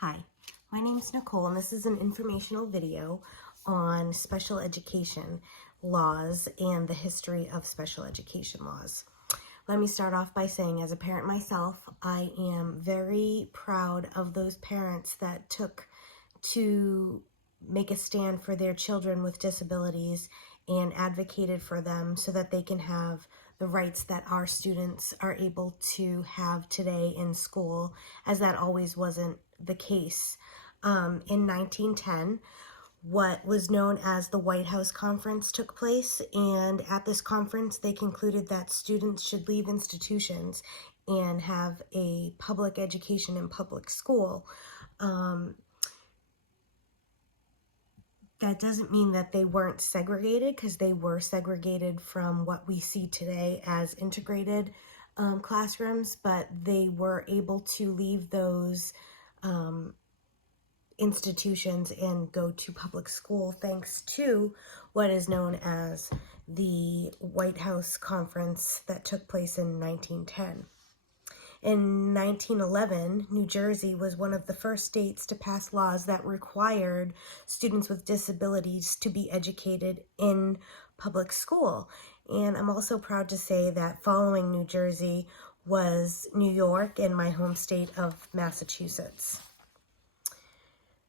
Hi, my name is Nicole, and this is an informational video on special education laws and the history of special education laws. Let me start off by saying, as a parent myself, I am very proud of those parents that took to make a stand for their children with disabilities and advocated for them so that they can have the rights that our students are able to have today in school, as that always wasn't the case. In 1910, what was known as the White House Conference took place, and at this conference they concluded that students should leave institutions and have a public education in public school. That doesn't mean that they weren't segregated, because they were segregated from what we see today as integrated classrooms, but they were able to leave those institutions and go to public school thanks to what is known as the White House Conference that took place in 1910. In 1911, New Jersey was one of the first states to pass laws that required students with disabilities to be educated in public school. And I'm also proud to say that following New Jersey was New York and my home state of Massachusetts.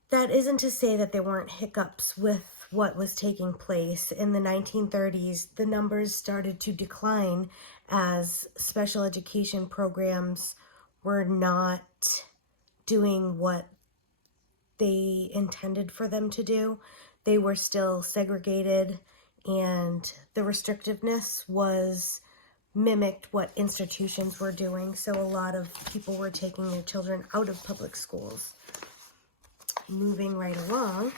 That isn't to say that there weren't hiccups with what was taking place. In the 1930s, the numbers started to decline as special education programs were not doing what they intended for them to do. They were still segregated, and the restrictiveness was mimicked what institutions were doing. So a lot of people were taking their children out of public schools. Moving right along,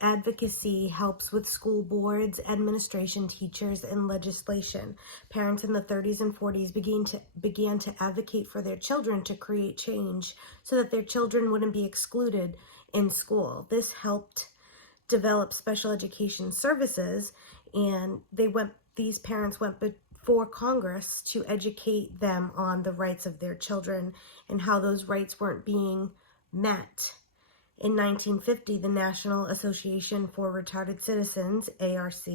advocacy helps with school boards, administration, teachers, and legislation. Parents in the 30s and 40s began to advocate for their children to create change so that their children wouldn't be excluded in school. This helped develop special education services, and these parents went before Congress to educate them on the rights of their children and how those rights weren't being met. In 1950, the National Association for Retarded Citizens, ARC,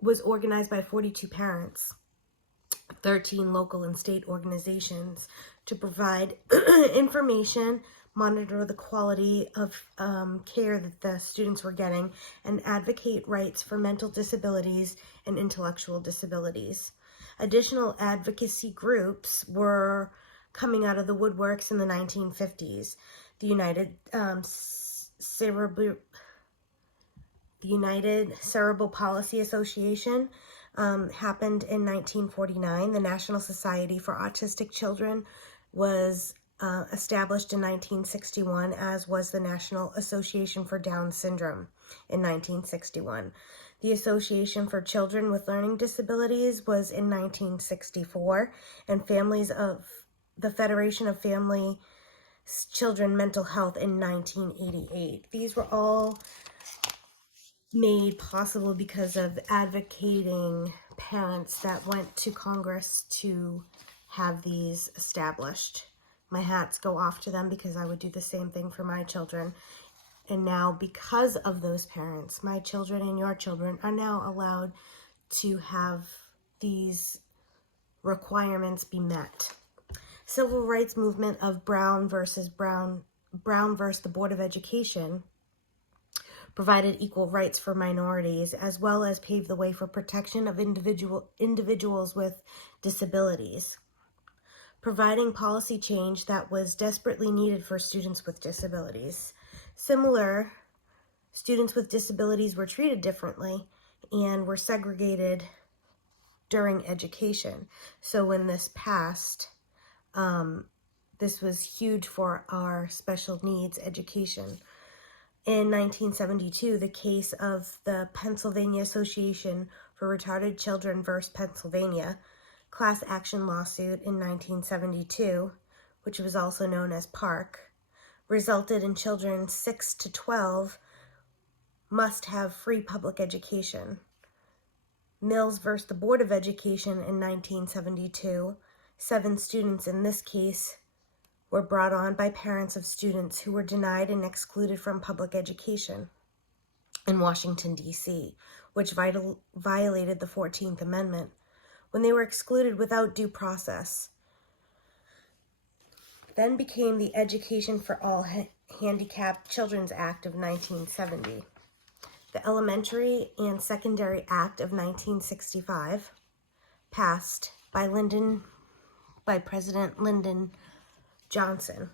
was organized by 42 parents, 13 local and state organizations, to provide information, monitor the quality of care that the students were getting, and advocate rights for mental disabilities and intellectual disabilities. Additional advocacy groups were coming out of the woodworks in the 1950s. The United Cerebral Palsy Association happened in 1949. The National Society for Autistic Children was established in 1961, as was the National Association for Down Syndrome in 1961. The Association for Children with Learning Disabilities was in 1964, and the Federation of Family Children Mental Health in 1988. These were all made possible because of advocating parents that went to Congress to have these established. My hats go off to them, because I would do the same thing for my children. And now, because of those parents, my children and your children are now allowed to have these requirements be met. Civil rights movement of Brown versus the Board of Education provided equal rights for minorities, as well as paved the way for protection of individuals with disabilities, providing policy change that was desperately needed for students with disabilities. Students with disabilities were treated differently and were segregated during education. So when this passed, this was huge for our special needs education. In 1972, the case of the Pennsylvania Association for Retarded Children versus Pennsylvania class action lawsuit in 1972, which was also known as PARC, resulted in children 6 to 12 must have free public education. Mills versus the Board of Education in 1972 7 students in this case were brought on by parents of students who were denied and excluded from public education in Washington, D.C., which violated the 14th Amendment when they were excluded without due process. Then became the Education for All Handicapped Children's Act of 1970, the Elementary and Secondary Act of 1965, passed by President Lyndon Johnson.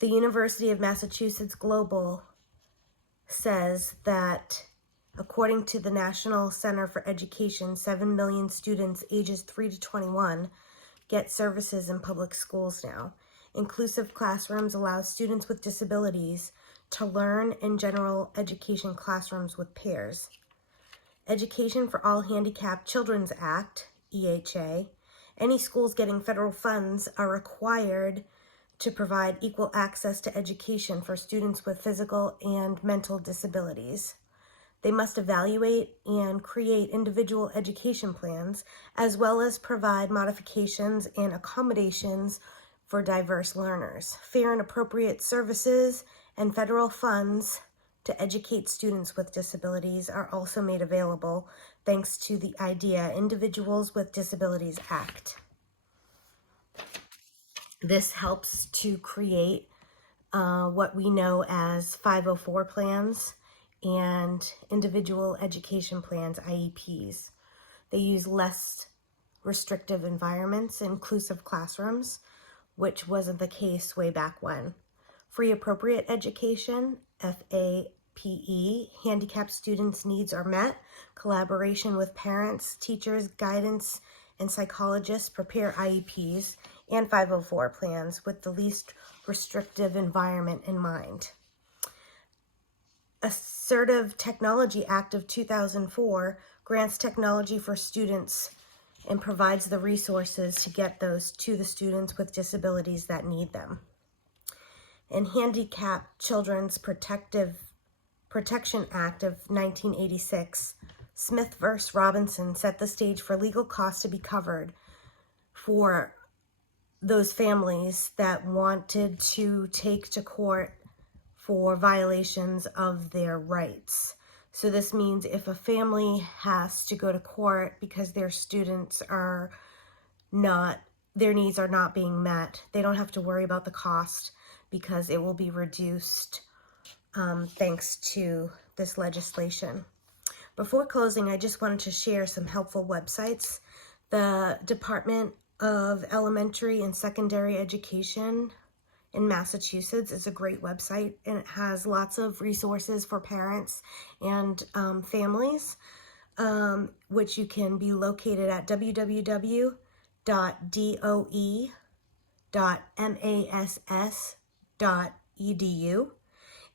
The University of Massachusetts Global says that, according to the National Center for Education, 7 million students ages 3 to 21 get services in public schools now. Inclusive classrooms allow students with disabilities to learn in general education classrooms with peers. Education for All Handicapped Children's Act, EHA, any schools getting federal funds are required to provide equal access to education for students with physical and mental disabilities. They must evaluate and create individual education plans, as well as provide modifications and accommodations for diverse learners. Fair and appropriate services and federal funds to educate students with disabilities are also made available thanks to the IDEA, Individuals with Disabilities Act. This helps to create what we know as 504 plans and individual education plans, IEPs. They use less restrictive environments, inclusive classrooms, which wasn't the case way back when. Free appropriate education, FAPE, handicapped students' needs are met. Collaboration with parents, teachers, guidance, and psychologists prepare IEPs and 504 plans with the least restrictive environment in mind. Assertive Technology Act of 2004 grants technology for students and provides the resources to get those to the students with disabilities that need them. And Handicapped Children's Protection Act of 1986, Smith v. Robinson set the stage for legal costs to be covered for those families that wanted to take to court for violations of their rights. So this means if a family has to go to court because their students are not, their needs are not being met, they don't have to worry about the cost because it will be reduced thanks to this legislation. Before closing, I just wanted to share some helpful websites. The Department of Elementary and Secondary Education in Massachusetts is a great website, and it has lots of resources for parents and families, which you can be located at www.doe.mass.edu.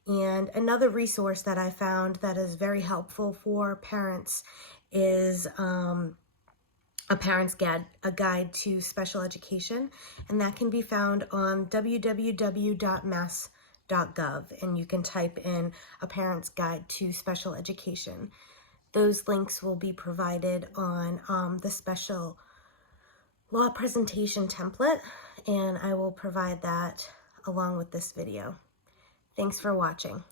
And another resource that I found that is very helpful for parents is a parent's guide to special education, and that can be found on www.mass.gov, and you can type in a parent's guide to special education. Those links will be provided on the special law presentation template, and I will provide that along with this video. Thanks for watching.